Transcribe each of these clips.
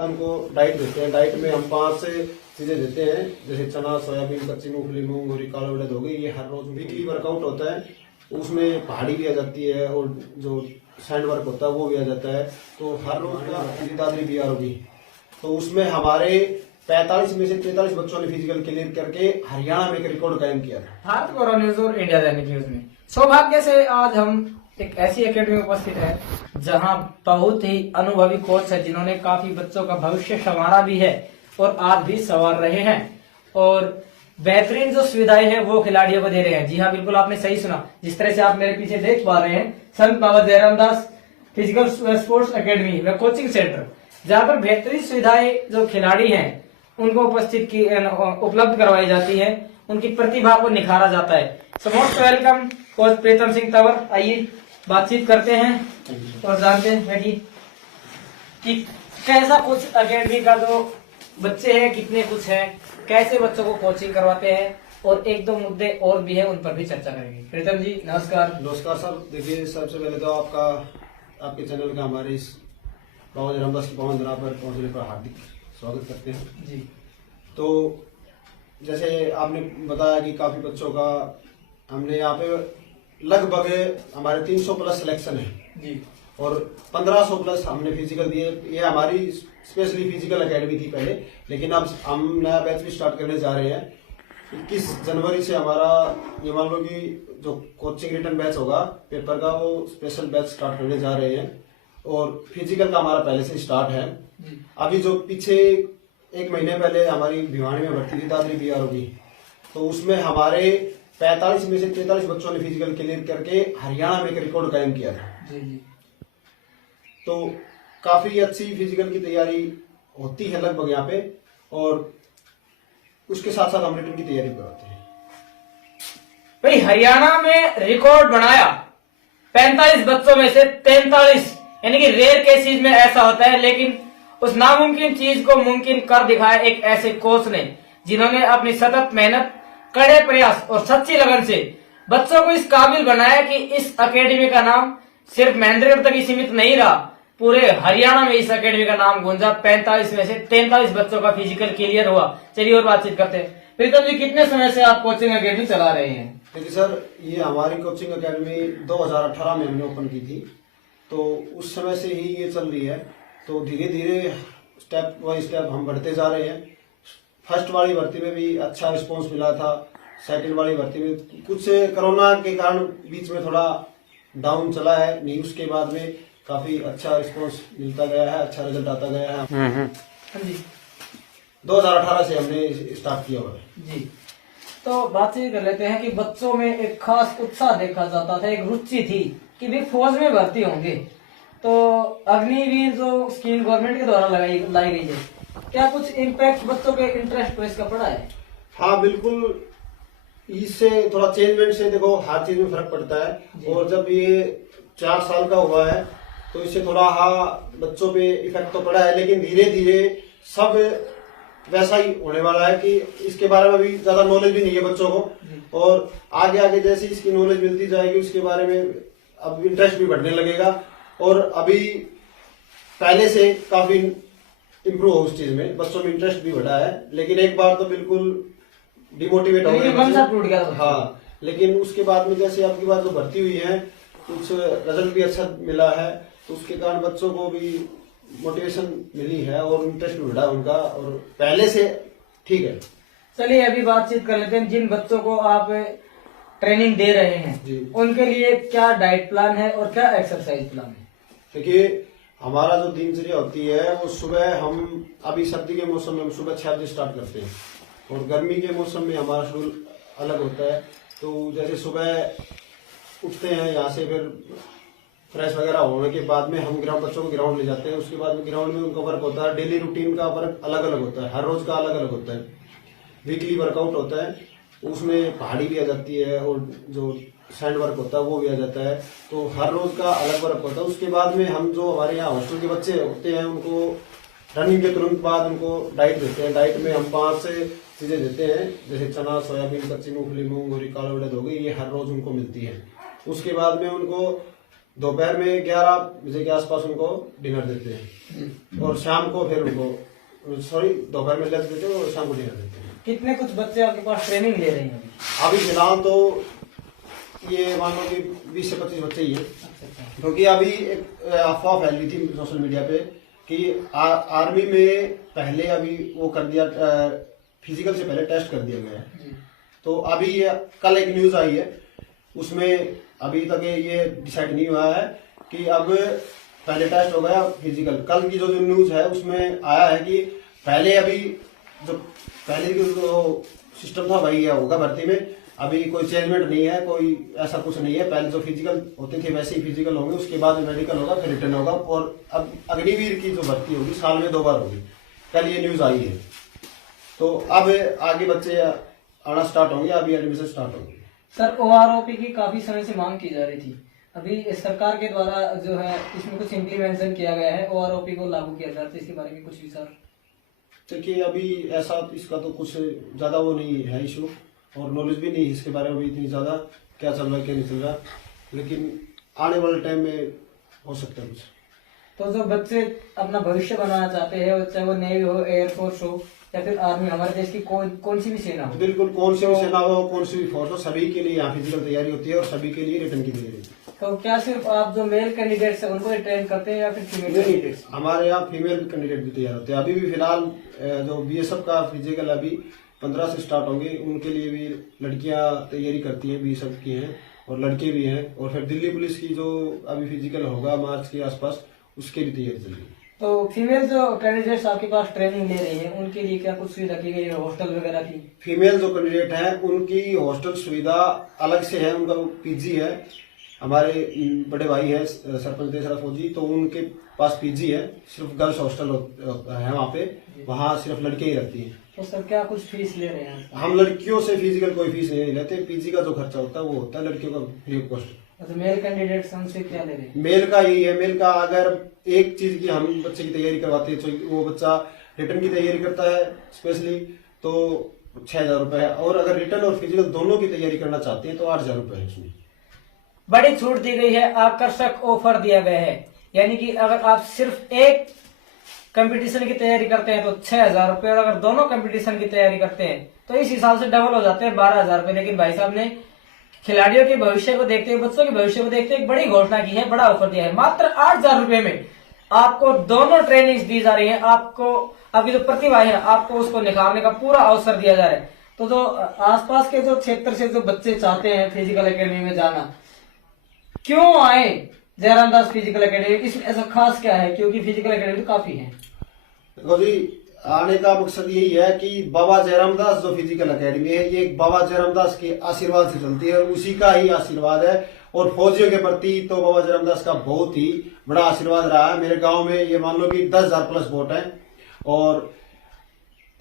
उनको डाइट देते हैं। डाइट में हम 5 से चीजें देते हैं, जैसे चना, सोयाबीन, कच्ची मूंगफली, मूंग और काला उड़द हो गई। ये हर रोज वीकली वर्कआउट होता है, उसमें पहाड़ी भी आ जाती है और जो सैंड वर्क होता है वो भी आ जाता है। तो हर रोज का दादरी भी होगी। तो उसमें हमारे 45 में से 43 बच्चों ने फिजिकल क्लियर करके हरियाणा में एक रिकॉर्ड कायम किया था। भारत गौरव न्यूज और इंडिया दैनिक न्यूज में सौभाग्य से आज हम एक ऐसी एकेडमी में उपस्थित है जहां बहुत ही अनुभवी कोच है, जिन्होंने काफी बच्चों का भविष्य संवारा भी है और आज भी संवार रहे हैं और बेहतरीन जो सुविधाएं हैं वो खिलाड़ियों को दे रहे हैं। जी हाँ, बिल्कुल आपने सही सुना। जिस तरह से आप मेरे पीछे देख पा रहे हैं, संत बाबा जयराम दास फिजिकल स्पोर्ट्स एकेडमी व कोचिंग सेंटर, जहाँ पर बेहतरीन सुविधाएं जो खिलाड़ी हैं उनको उपलब्ध करवाई जाती है, उनकी प्रतिभा को निखारा जाता है। So most welcome coach Pritam Singh Tanwar. आइए बातचीत करते हैं और जानते हैं बैठिए कि कैसा कुछ एकेडमी का जो बच्चे हैं कितने कुछ है, कैसे बच्चों को कोचिंग करवाते हैं और एक दो मुद्दे और भी है उन पर भी चर्चा करेंगे। प्रीतम जी नमस्कार। नमस्कार सर। देखिए, सबसे पहले तो आपके चैनल का हमारे इस बाबा जयराम दास की पावन धरा पर पहुंचने पर हार्दिक स्वागत करते हैं जी। तो जैसे आपने बताया कि काफी बच्चों का हमने यहाँ पे लगभग हमारे 300 प्लस सिलेक्शन है जी और 1500 प्लस हमने फिजिकल दिए। ये हमारी स्पेशली फिजिकल एकेडमी थी पहले, लेकिन अब हम नया बैच भी स्टार्ट करने जा रहे हैं। 21 जनवरी से हमारा ये मान लो कि जो कोचिंग रिटर्न बैच होगा पेपर का, वो स्पेशल बैच स्टार्ट करने जा रहे हैं और फिजिकल का हमारा पहले से स्टार्ट है। अभी जो पीछे 1 महीने पहले हमारी भिवानी में भर्ती थी दादरी बीआर होगी, तो उसमें हमारे 45 में से 43 बच्चों ने फिजिकल क्लियर करके हरियाणा में एक रिकॉर्ड कायम किया था। जी जी। तो काफी अच्छी फिजिकल की तैयारी होती है लगभग यहाँ पे, और उसके साथ साथ हम रिटर्न की तैयारी करवाते हैं। भाई हरियाणा में रिकॉर्ड बनाया 45 बच्चों में से 43, यानी कि रेयर केसेस में ऐसा होता है, लेकिन उस नामुमकिन चीज को मुमकिन कर दिखाया एक ऐसे कोच ने, जिन्होंने अपनी सतत मेहनत, कड़े प्रयास और सच्ची लगन से बच्चों को इस काबिल बनाया कि इस एकेडमी का नाम सिर्फ महेंद्रगढ़ तक ही सीमित नहीं रहा, पूरे हरियाणा में इस एकेडमी का नाम गूंजा। 45 में से 43 बच्चों का फिजिकल क्लियर हुआ। चलिए और बातचीत करते हैं। प्रीतम जी, कितने समय से आप कोचिंग एकेडमी चला रहे हैं? देखिए सर, ये हमारी कोचिंग एकेडमी 2018 में हमने ओपन की थी, तो उस समय से ही ये चल रही है। तो धीरे धीरे स्टेप बाय स्टेप हम बढ़ते जा रहे हैं। फर्स्ट वाली भर्ती में भी अच्छा रिस्पॉन्स मिला था, सेकंड वाली भर्ती में कुछ कोरोना के कारण बीच में थोड़ा डाउन चला है, नहीं उसके बाद में काफी अच्छा रिस्पॉन्स मिलता गया है, अच्छा रिजल्ट आता गया है। हाँ जी। 2018 से हमने स्टार्ट किया हुआ है जी। तो बातचीत कर लेते हैं कि बच्चों में एक खास उत्साह देखा जाता था, एक रुचि थी कि भी फौज में भर्ती होंगे। तो अग्निवीर जो स्कीम गवर्नमेंट के द्वारा लाई गई है, क्या कुछ इम्पैक्ट बच्चों के इंटरेस्ट को इसका पड़ा है? हाँ बिल्कुल, इससे थोड़ा चेंजमेंट से देखो हर चीज में फर्क पड़ता है। और जब ये 4 साल का हुआ है तो इससे थोड़ा बच्चों पे इफेक्ट तो पड़ा है, लेकिन धीरे धीरे सब वैसा ही होने वाला है कि इसके बारे में भी ज्यादा नॉलेज भी नहीं है बच्चों को, और आगे आगे जैसे इसकी नॉलेज मिलती जाएगी उसके बारे में अब इंटरेस्ट भी बढ़ने लगेगा। और अभी पहले से काफी इम्प्रूव हो उस चीज में, बच्चों में इंटरेस्ट भी बढ़ा है। लेकिन एक बार तो बिल्कुल डिमोटिवेट हो गया। हाँ, लेकिन उसके बाद में जैसे आपकी बात जो भर्ती हुई है, कुछ रिजल्ट भी अच्छा मिला है, तो उसके कारण बच्चों को भी मोटिवेशन मिली है और इंटरेस्ट भी बढ़ा उनका, और पहले से ठीक है। चलिए अभी बातचीत कर लेते हैं। जिन बच्चों को आप ट्रेनिंग दे रहे हैं उनके लिए क्या डाइट प्लान है और क्या एक्सरसाइज प्लान है? देखिए, हमारा जो दिनचर्या होती है वो सुबह, हम अभी सर्दी के मौसम में हम सुबह 6 बजे स्टार्ट करते हैं, और गर्मी के मौसम में हमारा शेड्यूल अलग होता है। तो जैसे सुबह उठते हैं, यहाँ से फिर फ्रेश वगैरह होने के बाद में हम बच्चों को ग्राउंड ले जाते हैं। उसके बाद में ग्राउंड में उनका वर्क होता है, डेली रूटीन का वर्क अलग अलग होता है, हर रोज का अलग अलग होता है। वीकली वर्कआउट होता है, उसमें पहाड़ी भी आ जाती है और जो सैंड वर्क होता है वो भी आ जाता है। तो हर रोज का अलग वर्क होता है। उसके बाद में हम जो हमारे यहाँ हॉस्टल के बच्चे होते हैं उनको रनिंग के तुरंत बाद उनको डाइट देते हैं। डाइट में हम 5 से चीजें देते हैं, जैसे चना, सोयाबीन, कच्ची मूंगफली, मूंग और काला उड़द हो गई। ये हर रोज उनको मिलती है। उसके बाद में उनको दोपहर में 11 बजे के आसपास उनको डिनर देते हैं और शाम को फिर उनको दोपहर में लंच देते हैं और शाम को डिनर देते हैं। कितने कुछ बच्चे आपके पास ट्रेनिंग ले रहे हैं अभी फिलहाल तो ये मान लो कि 20 से 25 बच्चे ही हैं, क्योंकि अभी एक अफवाह फैल रही थी सोशल मीडिया पे कि आर्मी में पहले अभी वो कर दिया, फिजिकल से पहले टेस्ट कर दिया गया है। तो अभी ये कल एक न्यूज आई है, उसमें अभी तक ये डिसाइड नहीं हुआ है कि अब पहले टेस्ट हो गया फिजिकल। कल की जो न्यूज है उसमें आया है कि पहले अभी जो पहले जो सिस्टम था वही होगा भर्ती में, अभी कोई चेंजमेंट नहीं है, कोई ऐसा कुछ नहीं है। पहले जो फिजिकल होते थे वैसे ही फिजिकल होंगे, उसके बाद मेडिकल होगा, फिर रिटर्न होगा। और अब अग्निवीर की जो भर्ती होगी साल में 2 बार होगी। कल ये न्यूज आई है, तो अब आगे बच्चे आना स्टार्ट होंगे, अभी एडमिशन स्टार्ट होंगे। सर OROP की काफी समय से मांग की जा रही थी, अभी सरकार के द्वारा जो है इसमें कुछ इम्प्लीमेंटेशन किया गया है, OROP को लागू किया जाता है, इसके बारे में कुछ विचार? देखिए अभी ऐसा इसका तो कुछ ज्यादा वो नहीं है इशू, और नॉलेज भी नहीं है इसके बारे में भी इतनी ज्यादा, क्या चल रहा है क्या नहीं चल रहा, लेकिन आने वाले टाइम में हो सकता है कुछ। तो जो बच्चे अपना भविष्य बनाना चाहते हैं, चाहे वो नेवी हो, एयरफोर्स हो या फिर आर्मी, हमारे देश की कौन सी भी सेना हो, बिल्कुल कौन सी भी सेना हो, कौन सी भी फोर्स हो, सभी के लिए यहाँ फिजिकल तैयारी होती है और सभी के लिए रिटर्न की तैयारी होती है। तो क्या सिर्फ आप जो मेल कैंडिडेट्स है उनको ट्रेन करते हैं या फिर फीमेल कैंडिडेट्स? हमारे यहाँ फीमेल कैंडिडेट भी तैयार होते हैं। अभी भी फिलहाल जो BSF का फिजिकल अभी 15 से स्टार्ट होंगे, उनके लिए भी लड़कियां तैयारी करती हैं, BSF की हैं, और लड़के भी हैं। और फिर दिल्ली पुलिस की जो अभी फिजिकल होगा मार्च के आसपास, उसके भी तैयारी चल रही है। तो फीमेल जो कैंडिडेट्स आपके पास ट्रेनिंग ले रही हैं, उनके लिए क्या कुछ सुविधा की गई है, हॉस्टल वगैरह की? फीमेल जो कैंडिडेट हैं उनकी हॉस्टल सुविधा अलग से है, उनका PG है। हमारे बड़े भाई हैं सरपंच देशराज फौजी, तो उनके पास PG है, सिर्फ गर्ल्स हॉस्टल है वहाँ पे, वहाँ सिर्फ लड़के ही रहती हैं। तो सर क्या कुछ फीस ले रहे हैं? हम लड़कियों से फिजिकल कोई फीस नहीं लेते, PG का जो खर्चा होता है वो होता है लड़कियों का फ्री ऑफ कॉस्ट। तो मेल कैंडिडेट्स हमसे क्या ले रहे हैं? मेल का यही है, मेल का अगर एक चीज की हम बच्चे की तैयारी करवाते हैं, तो वो बच्चा रिटर्न की तैयारी करता है स्पेशली, तो 6,000 रुपए है। और अगर रिटर्न और फिजिकल दोनों की तैयारी करना चाहते हैं तो 8,000 रुपए है उसमें। बड़ी छूट दी गई है, आकर्षक ऑफर दिया गया है, यानी कि अगर आप सिर्फ एक कंपटीशन की तैयारी करते हैं तो 6,000 रुपए, और अगर दोनों कंपटीशन की तैयारी करते हैं तो इस हिसाब से डबल हो जाते हैं 12,000 रुपए। लेकिन भाई साहब ने खिलाड़ियों के भविष्य को देखते हुए, बच्चों के भविष्य को देखते हुए एक बड़ी घोषणा की है, बड़ा ऑफर दिया है। मात्र 8,000 रुपए में आपको दोनों ट्रेनिंग दी जा रही है, आपको आपकी जो प्रतिभा है आपको उसको निखारने का पूरा अवसर दिया जा रहा है। तो जो आसपास के जो क्षेत्र से जो बच्चे चाहते हैं फिजिकल एकेडमी में जाना, क्यों आए जयराम दास फिजिकल एकेडमी? इसमें ऐसा खास क्या है? क्योंकि फिजिकल एकेडमी काफी है। देखो जी, आने का मकसद यही है कि बाबा जयराम दास जो फिजिकल एकेडमी है, ये बाबा जयराम दास के आशीर्वाद से चलती है, और उसी का ही आशीर्वाद है। और फौजियों के प्रति तो बाबा जयराम दास का बहुत ही बड़ा आशीर्वाद रहा है। मेरे गांव में ये मान लो कि 10,000 प्लस वोट है, और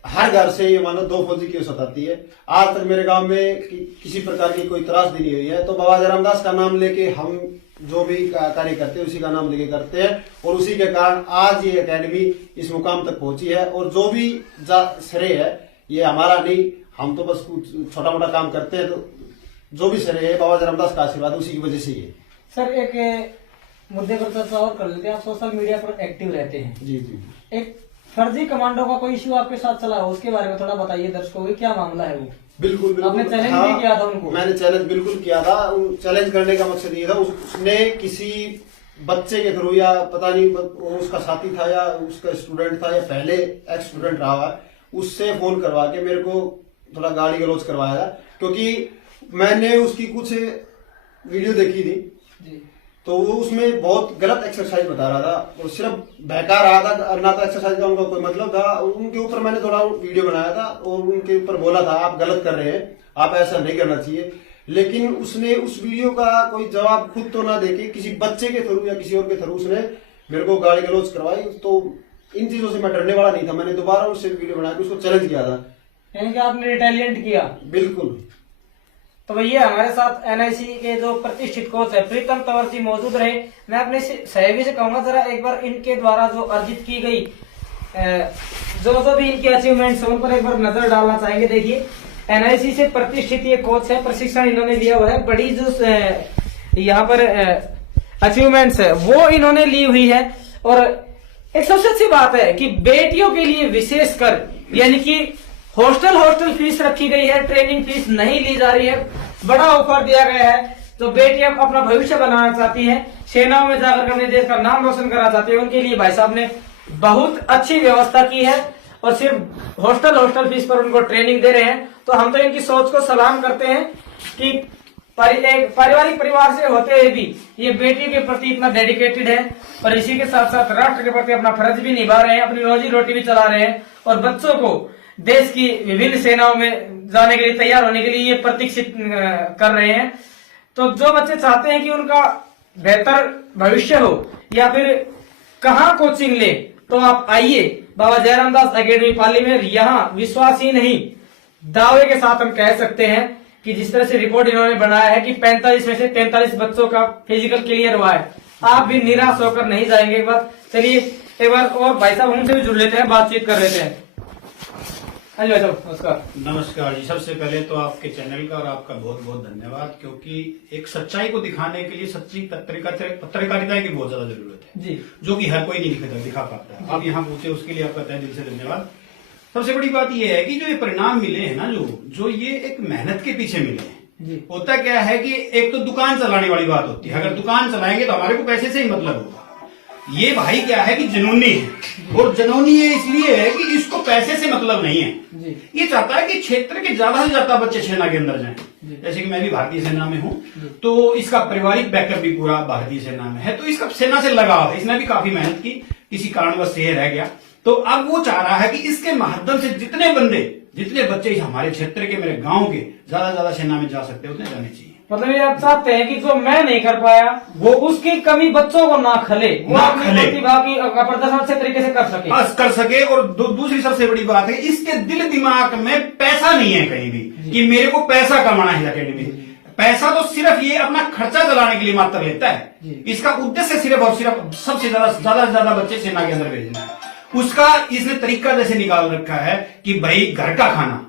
हर घर से ये मान लो 2 फौजी की औसत आती है। आज तक मेरे गांव में किसी प्रकार की कोई त्रासदी नहीं हुई है। तो बाबा जयराम दास का नाम लेके हम जो भी कार्य करते हैं उसी का नाम लेके करते हैं, और उसी के कारण आज ये एकेडमी इस मुकाम तक पहुंची है। और जो भी श्रेय है ये हमारा नहीं, हम तो बस कुछ छोटा मोटा काम करते हैं, तो जो भी श्रेय है बाबा जयराम दास का आशीर्वाद उसी की वजह से ही है। सर एक मुद्दे पर चर्चा और कर लेते हैं, आप सोशल मीडिया पर एक्टिव रहते हैं। जी जी। एक फर्जी कमांडो का कोई इश्यू आपके साथ चला हो, उसके बारे में थोड़ा बताइए दर्शकों को, क्या मामला है वो? बिल्कुल बिल्कुल, आपने चैलेंज भी किया था उनको? मैंने चैलेंज बिल्कुल किया था। चैलेंज करने का मकसद ये था, उसने किसी बच्चे के थ्रू, या पता नहीं वो उसका साथी था या उसका स्टूडेंट था या पहले एक्स स्टूडेंट रहा है, उससे फोन करवा के मेरे को थोड़ा गाली गलौज करवाया था। क्योंकि मैंने उसकी कुछ वीडियो देखी थी जी, तो वो उसमें बहुत गलत एक्सरसाइज बता रहा था और सिर्फ बहका रहा था, ना तो एक्सरसाइज का उनका कोई मतलब था। उनके ऊपर मैंने थोड़ा वीडियो बनाया था और उनके ऊपर बोला था आप गलत कर रहे हैं, आप ऐसा नहीं करना चाहिए। लेकिन उसने उस वीडियो का कोई जवाब खुद तो ना देके किसी बच्चे के थ्रू या किसी और के थ्रू उसने मेरे को गाली गलौज करवाई। तो इन चीजों से मैं डरने वाला नहीं था, मैंने दोबारा उससे वीडियो बना के उसको चैलेंज किया था। यानी कि आपने रिटेलिएट किया? बिल्कुल। तो भैया हमारे साथ NIC के जो प्रतिष्ठित कोच है प्रीतम तंवर जी मौजूद रहे। मैं अपने सहयोगी से कहूंगा जरा एक बार इनके द्वारा जो अर्जित की गई जो भी इनकी अचीवमेंट्स है उन पर एक बार नजर डालना चाहेंगे। देखिए NIC से प्रतिष्ठित ये कोच है, प्रशिक्षण इन्होंने लिया हुआ है। बड़ी जो यहाँ पर अचीवमेंट्स है वो इन्होंने ली हुई है। और एक सबसे अच्छी बात है कि बेटियों के लिए विशेषकर यानी कि हॉस्टल फीस रखी गई है, ट्रेनिंग फीस नहीं ली जा रही है, बड़ा ऑफर दिया गया है। तो बेटियां अपना भविष्य बनाना चाहती हैं, सेनाओं में जाकर अपने देश का नाम रोशन करना चाहती है, उनके लिए भाई साहब ने बहुत अच्छी व्यवस्था की है और सिर्फ हॉस्टल फीस पर उनको ट्रेनिंग दे रहे हैं। तो हम तो इनकी सोच को सलाम करते हैं कि एक पारिवारिक परिवार से होते हुए भी ये बेटी के प्रति इतना डेडिकेटेड है और इसी के साथ साथ राष्ट्र के प्रति अपना फर्ज भी निभा रहे हैं, अपनी रोजी रोटी भी चला रहे हैं और बच्चों को देश की विभिन्न सेनाओं में जाने के लिए तैयार होने के लिए ये प्रशिक्षित कर रहे हैं। तो जो बच्चे चाहते हैं कि उनका बेहतर भविष्य हो या फिर कहाँ कोचिंग ले, तो आप आइए बाबा जयराम दास एकेडमी पाली में। यहाँ विश्वास ही नहीं दावे के साथ हम कह सकते हैं कि जिस तरह से रिपोर्ट इन्होंने बनाया है कि 45 में से 43 बच्चों का फिजिकल क्लियर हुआ है, आप भी निराश होकर नहीं जाएंगे। एक बार चलिए एक बार और भाई साहब उनसे भी जुड़ लेते हैं, बातचीत कर लेते हैं। हाँ जी भाई साहब नमस्कार। नमस्कार जी। सबसे पहले तो आपके चैनल का और आपका बहुत बहुत धन्यवाद, क्योंकि एक सच्चाई को दिखाने के लिए सच्ची पत्रकारिता की बहुत ज्यादा जरूरत है जी, जो कि हर कोई नहीं दिखा पाता है। आप यहाँ पूछे उसके लिए आपका तहे दिल से धन्यवाद। सबसे बड़ी बात यह है कि जो ये परिणाम मिले हैं ना, जो ये एक मेहनत के पीछे मिले हैं। होता क्या है कि एक तो दुकान चलाने वाली बात होती है, अगर दुकान चलाएंगे तो हमारे को पैसे से ही मतलब होगा। ये भाई क्या है कि जुनूनी है, और जुनूनी ये इसलिए है कि इसको पैसे से मतलब नहीं है। ये चाहता है कि क्षेत्र के ज्यादा से ज्यादा बच्चे सेना के अंदर जाएं। जैसे कि मैं भी भारतीय सेना में हूं, तो इसका पारिवारिक बैकअप भी पूरा भारतीय सेना में है, तो इसका सेना से लगाव है। इसने भी काफी मेहनत की, किसी कारणवश से रह गया, तो अब वो चाह रहा है कि इसके माध्यम से जितने बच्चे हमारे क्षेत्र के, मेरे गांव के ज्यादा ज्यादा सेना में जा सकते हैं उतने जाने चाहिए। मतलब ये आप चाहते हैं कि जो मैं नहीं कर पाया वो उसकी कमी बच्चों को ना खले, वो अपनी प्रतिभा की प्रदर्शन अच्छे तरीके से कर सके। और दूसरी सबसे बड़ी बात है, इसके दिल दिमाग में पैसा नहीं है कहीं भी कि मेरे को पैसा कमाना है अकेडमी। पैसा तो सिर्फ ये अपना खर्चा चलाने के लिए मात्र लेता है। इसका उद्देश्य सिर्फ और सिर्फ सबसे ज्यादा से ज्यादा बच्चे सेना के अंदर भेजना है। उसका इसने तरीका जैसे निकाल रखा है कि भाई घर का खाना,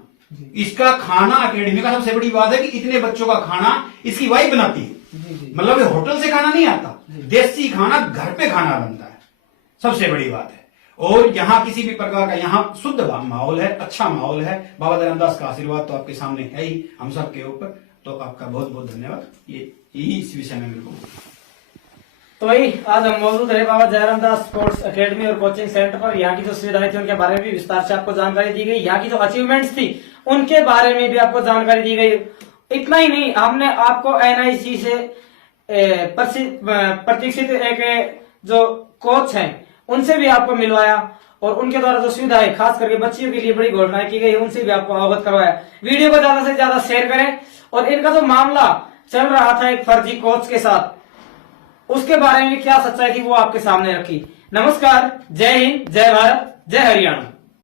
इसका खाना अकेडमी का सबसे बड़ी बात है कि इतने बच्चों का खाना इसकी वाइफ बनाती है। मतलब ये होटल से खाना नहीं आता, देसी खाना घर पे खाना बनता है, सबसे बड़ी बात है। और यहाँ किसी भी प्रकार का यहाँ शुद्ध माहौल है, अच्छा माहौल है। बाबा जयराम दास का आशीर्वाद तो आपके सामने है ही, हम सब के ऊपर। तो आपका बहुत बहुत धन्यवाद। यही इस विषय में मेरे को। तो वही आज हम मौजूद रहे बाबा जयराम दास स्पोर्ट्स एकेडमी और कोचिंग सेंटर पर। यहाँ की जो सुविधाएं थी उनके बारे में भी विस्तार से आपको जानकारी दी गई, यहाँ की जो अचीवमेंट्स थी उनके बारे में भी आपको जानकारी दी गई। इतना ही नहीं, हमने आपको NIC से प्रशिक्षित एक जो कोच हैं उनसे भी आपको मिलवाया और उनके द्वारा जो सुविधाएं खास करके बच्चियों के लिए बड़ी घोषणाएं की गई उनसे भी आपको अवगत करवाया। वीडियो को ज्यादा से ज्यादा शेयर करें। और इनका जो मामला चल रहा था एक फर्जी कोच के साथ, उसके बारे में क्या सच्चाई थी वो आपके सामने रखी। नमस्कार, जय हिंद, जय भारत, जय हरियाणा।